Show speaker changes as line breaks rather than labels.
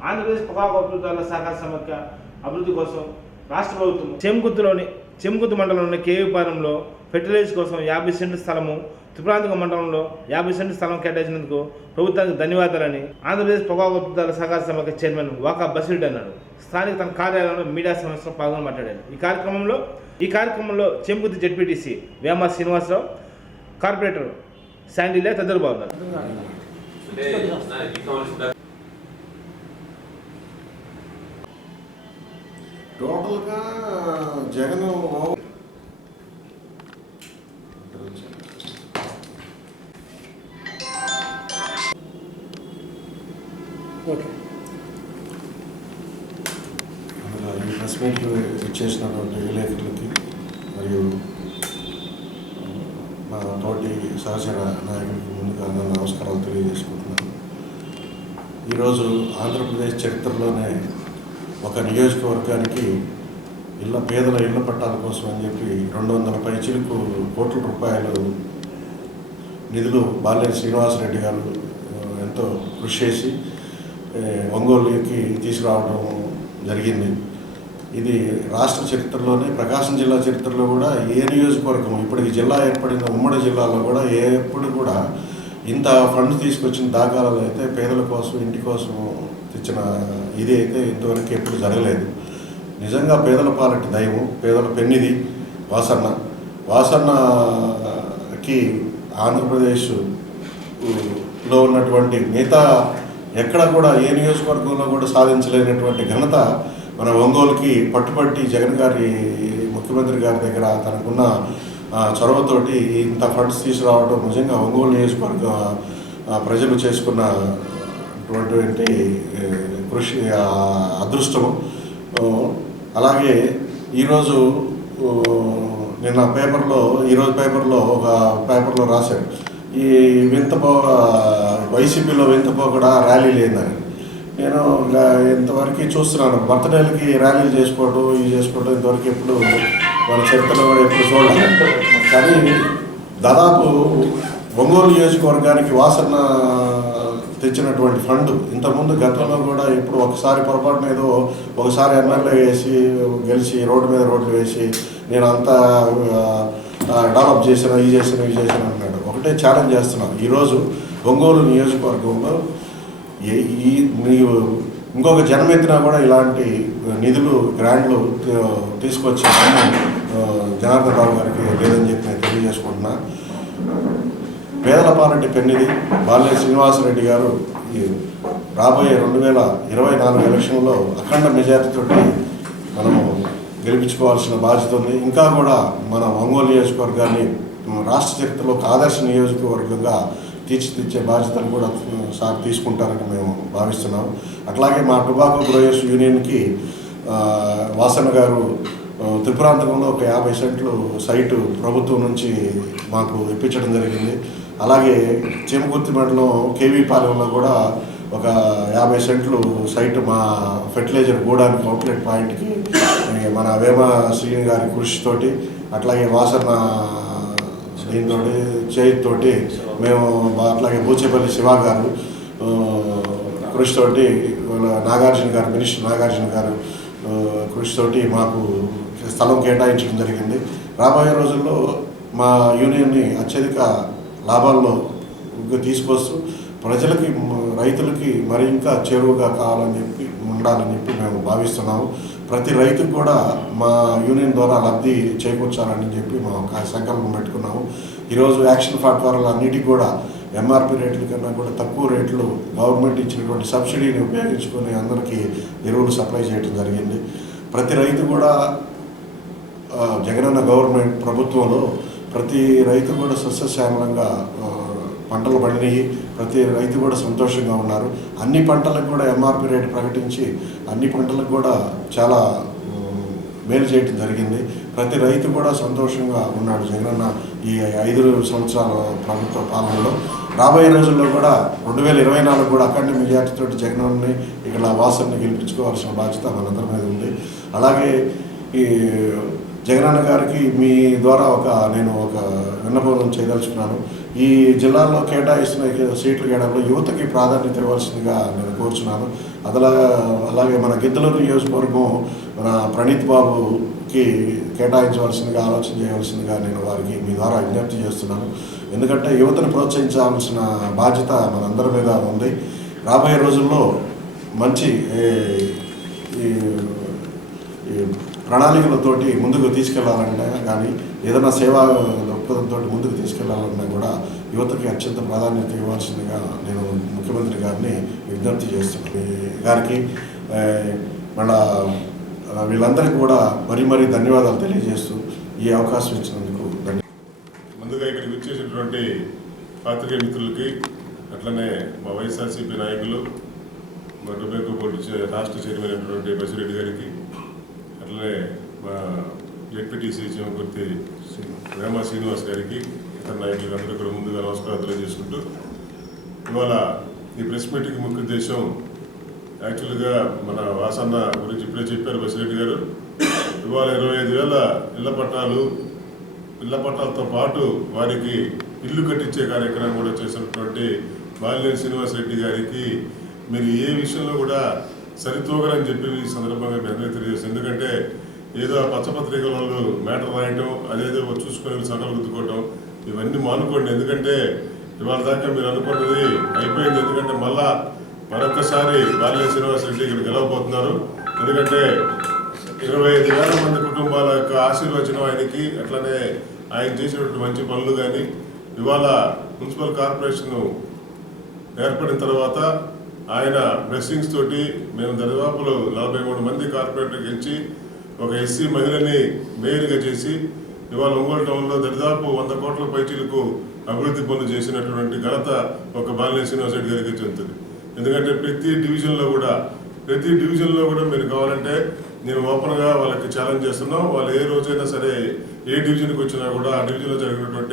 ఆంధ్రప్రదేశ్ పొగాకు అభివృద్ధి సహకార సమాఖ్య అభివృద్ధి కోసం రాష్ట్ర ప్రభుత్వం చెంకుతులోని చెంకుతు మండలంలోని కేవీపాలెంలో ఫెర్టిలైజర్ కోసం యాభై సెంట్ల స్థలము త్రిపురాంతక మండలంలో యాభై సెంట్ల స్థలం కేటాయించినందుకు ప్రభుత్వానికి ధన్యవాదాలని ఆంధ్రప్రదేశ్ పొగాకు అభివృద్ధి సహకార సమాఖ్య చైర్మన్ వాకా బసిరెడ్డి అన్నాడు. స్థానిక తన కార్యాలయంలో మీడియా సమావేశంలో పాల్గొని మాట్లాడారు ఈ కార్యక్రమంలో ఈ కార్యక్రమంలో చెంకుతి జడ్పీటీసీ వేమ శ్రీనివాసరావు కార్పొరేటర్ శాండీలే తదితరులు బాగున్నారు
జగన్ ఓ- అందులో ఈ ప్రెస్ మీట్ ఇచ్చేసినటువంటి విలేకరులకి మరియు మా తోటి సహచర నాయకులకి ముందుగా నమస్కారాలు తెలియజేసుకుంటున్నాను. ఈరోజు ఆంధ్రప్రదేశ్ చరిత్రలోనే ఒక నియోజకవర్గానికి ఇళ్ళ పేదల ఇళ్ళ పట్టాల కోసం అని చెప్పి రెండు వందల పైచిలకు కోట్ల రూపాయలు నిధులు బాలేరు శ్రీనివాసరెడ్డి గారు ఎంతో కృషి చేసి ఒంగోలుకి తీసుకురావడం జరిగింది. ఇది రాష్ట్ర చరిత్రలోనే ప్రకాశం జిల్లా చరిత్రలో కూడా ఏ నియోజకవర్గం ఇప్పటికి జిల్లా ఏర్పడిన ఉమ్మడి జిల్లాలో కూడా ఏ ఎప్పుడు కూడా ఇంత ఫండ్ తీసుకొచ్చిన దాఖలాలు అయితే పేదల కోసం ఇంటి కోసం తెచ్చిన ఇది అయితే ఇంతవరకు ఎప్పుడు జరగలేదు. నిజంగా పేదల పాలటి దైవం పేదల పెన్నిది వాసన్న. వాసన్నకి ఆంధ్రప్రదేశ్లో ఉన్నటువంటి మిగతా ఎక్కడ కూడా ఏ నియోజకవర్గంలో కూడా సాధించలేనటువంటి ఘనత మన ఒంగోలుకి పట్టుబట్టి జగన్ గారి ముఖ్యమంత్రి గారి దగ్గర తనకున్న చొరవతోటి ఇంత ఫండ్స్ తీసుకురావడం నిజంగా ఒంగోలు నియోజకవర్గ ప్రజలు చేసుకున్నటువంటి కృషి అదృష్టము. అలాగే ఈరోజు నిన్న పేపర్లో ఈరోజు పేపర్లో ఒక పేపర్లో రాశాడు. ఈ వింతపో వైసీపీలో వింతపోకడా ర్యాలీ లేదని. నేను ఇంతవరకు చూస్తున్నాను. బర్త్డేలకి ర్యాలీలు చేసుకోవడం ఇవి చేసుకోవడం ఇంతవరకు ఎప్పుడు వాళ్ళ చరిత్రలో కూడా ఎప్పుడు చూడలేదు. కానీ దాదాపు ఒంగోలు నియోజకవర్గానికి వాసన తెచ్చినటువంటి ఫండ్. ఇంతకుముందు గతంలో కూడా ఇప్పుడు ఒకసారి పొరపాటున ఏదో ఒకసారి ఎమ్మెల్యే వేసి గెలిచి రోడ్డు మీద రోడ్లు వేసి నేను అంతా డెవలప్ చేసిన ఇది చేసాను ఇది చేసిన అన్నాడు. ఒకటే ఛాలెంజ్ చేస్తున్నాను. ఈరోజు ఒంగోలు నియోజకవర్గంలో ఈ నీవు ఇంకొక జన్మెత్తినా కూడా ఇలాంటి నిధులు గ్రాంట్లు తీసుకొచ్చి జనార్దన్ రావు గారికి లేదని చెప్పి నేను తెలియజేసుకుంటున్నాను పేదల పాలంటి పెన్నిది బాలే శ్రీనివాసరెడ్డి గారు ఈ రాబోయే రెండు వేల ఇరవై నాలుగు ఎలక్షన్లో అఖండ మెజార్టీతో మనము గెలిపించుకోవాల్సిన బాధ్యత ఉంది. ఇంకా కూడా మన ఒంగోలు నియోజకవర్గాన్ని రాష్ట్ర చరిత్రలో ఒక ఆదర్శ నియోజకవర్గంగా తీర్చిదిచ్చే బాధ్యతను కూడా సార్ తీసుకుంటారని మేము భావిస్తున్నాం. అట్లాగే మా టొబాకో గ్రోయర్స్ యూనియన్కి ఆ, వాసన గారు త్రిపురాంతకంలో ఒక యాభై సెంట్లు సైటు ప్రభుత్వం నుంచి మాకు ఇప్పించడం జరిగింది. అలాగే చీమకుర్తి మండలం కేవీ పాలెంలో కూడా ఒక యాభై సెంట్లు సైట్ మా ఫెర్టిలైజర్ గోడానికి అవుట్లెట్ పాయింట్కి మన వేమ శ్రీని గారి కృషితోటి అట్లాగే వాసన దీంతో చేతితోటి మేము అట్లాగే బూచేపల్లి శివ గారు కృషితోటి వాళ్ళ నాగార్జున గారు మినిస్టర్ నాగార్జున గారు కృషితోటి మాకు స్థలం కేటాయించడం జరిగింది. రాబోయే రోజుల్లో మా యూనియన్ని అత్యధిక లాభాల్లో తీసుకొస్తూ ప్రజలకి రైతులకి మరింత చేరువుగా కావాలని చెప్పి ఉండాలని చెప్పి మేము భావిస్తున్నాము. ప్రతి రైతుకు కూడా మా యూనియన్ ద్వారా లబ్ధి చేకూర్చాలని చెప్పి మా ఒక సంకల్పం పెట్టుకున్నాము. ఈరోజు యాక్షన్ ఫాట్ ద్వారా అన్నిటికీ కూడా ఎంఆర్పి రేట్ల కన్నా కూడా తక్కువ రేట్లు గవర్నమెంట్ ఇచ్చినటువంటి సబ్సిడీని ఉపయోగించుకొని అందరికీ ఎరువులు సప్లై చేయడం జరిగింది. ప్రతి రైతు కూడా జగనన్న గవర్నమెంట్ ప్రభుత్వంలో ప్రతి రైతు కూడా సస్యశ్యామలంగా పంటలు పండినాయి ప్రతి రైతు కూడా సంతోషంగా ఉన్నారు. అన్ని పంటలకు కూడా ఎంఆర్పి రేటు ప్రకటించి అన్ని పంటలకు కూడా చాలా మేలు చేయడం జరిగింది. ప్రతి రైతు కూడా సంతోషంగా ఉన్నాడు జగనన్న ఈ ఐదు సంవత్సరాల ప్రభుత్వ పాలనలో. రాబోయే రోజుల్లో కూడా రెండు వేల ఇరవై నాలుగు కూడా అఖండ మెజార్టీతో జగనన్నని ఇక్కడ వాసన్ని గెలిపించుకోవాల్సిన బాధ్యత మనందరి మీద ఉంది. అలాగే ఈ జగనన్న గారికి మీ ద్వారా ఒక నేను ఒక విన్నపం చేయదలుచుకున్నాను. ఈ జిల్లాలో కేటాయిస్తున్న సీట్లు కేటాలో యువతకి ప్రాధాన్యత ఇవ్వాల్సిందిగా నేను కోరుచున్నాను. అదలా అలాగే మన గిద్దలూరు నియోజకవర్గం మన ప్రణీత్ బాబుకి కేటాయించవలసిందిగా ఆలోచన చేయవలసిందిగా నేను వారికి మీ ద్వారా విజ్ఞప్తి చేస్తున్నాను. ఎందుకంటే యువతను ప్రోత్సహించాల్సిన బాధ్యత మనందరి మీద ఉంది. రాబోయే రోజుల్లో మంచి ఈ ప్రణాళికలతోటి ముందుకు తీసుకెళ్ళాలన్నా కానీ ఏదైనా సేవా దృక్పథంతో ముందుకు తీసుకెళ్ళాలన్నా కూడా యువతకి అత్యంత ప్రాధాన్యత ఇవ్వాల్సిందిగా నేను ముఖ్యమంత్రి గారిని విజ్ఞప్తి చేస్తున్నాను. గారికి మళ్ళా వీళ్ళందరికీ కూడా మరీ మరీ ధన్యవాదాలు తెలియజేస్తూ ఈ అవకాశం ఇచ్చినందుకు
ముందుగా ఇక్కడికి వచ్చేసినటువంటి పాత్రికేయ మిత్రులకి అట్లనే మా వైఎస్ఆర్సీపీ నాయకులు మా టొబాకో బోర్డు చే- రాష్ట్ర చైర్మన్ అయినటువంటి బసిరెడ్డి గారికి జెడ్పీటీసీ చీమకుర్తి వేమ శ్రీనివాస్ గారికి ఇతర నాయకులందరూ అందరూ కూడా ముందుగా నమస్కారం తెలియజేసుకుంటూ ఇవాళ ఈ ప్రెస్ మీటింగ్ ముఖ్య ఉద్దేశం యాక్చువల్గా మన వాసన్న గురించి ఇప్పుడే చెప్పారు బసిరెడ్డి గారు. ఇవాళ ఇరవై ఐదు వేల ఇళ్ళ పట్టాలు ఇళ్ళ పట్టాలతో పాటు వారికి ఇల్లు కట్టించే కార్యక్రమం కూడా చేసినటువంటి బాలినేని శ్రీనివాసరెడ్డి గారికి మీరు ఏ విషయంలో కూడా సరితూగరని చెప్పి ఈ సందర్భంగా మీ అందరికీ ఎందుకంటే ఏదో ఆ పచ్చపత్రికలలో మ్యాటర్ రాయటం అదేదో చూసుకొని సగలు గుద్దుకోవటం ఇవన్నీ మానుకోండి. ఎందుకంటే ఇవాళ దాకా మీరు అనుకున్నది అయిపోయింది. ఎందుకంటే మళ్ళా మరొకసారి బాలేశ్వరవాస రెడ్డి ఇక్కడ గెలవబోతున్నారు. ఎందుకంటే ఇరవై ఐదు వేల మంది కుటుంబాల యొక్క ఆశీర్వచనం ఆయనకి అట్లనే ఆయన చేసినటువంటి మంచి పనులు కానీ ఇవాళ మున్సిపల్ కార్పొరేషన్ ఏర్పడిన తర్వాత ఆయన బ్లెస్సింగ్స్ తోటి మేము దరిదాపులు నలభై మూడు మంది కార్పొరేటర్ గెలిచి ఒక ఎస్సీ మహిళని మేయర్గా చేసి ఇవాళ ఒంగోలు టౌన్లో దరిదాపు వంద కోట్ల పైచీలకు అభివృద్ధి పనులు చేసినటువంటి ఘనత ఒక బాలినేని శ్రీనివాసరెడ్డి గారికి చెందుతుంది. ఎందుకంటే ప్రతి డివిజన్లో కూడా ప్రతి డివిజన్లో కూడా మీరు కావాలంటే నేను ఓపెన్గా వాళ్ళకి ఛాలెంజ్ చేస్తున్నాం. వాళ్ళు ఏ రోజైనా సరే ఏ డివిజన్కి వచ్చినా కూడా ఆ డివిజన్లో జరిగినటువంటి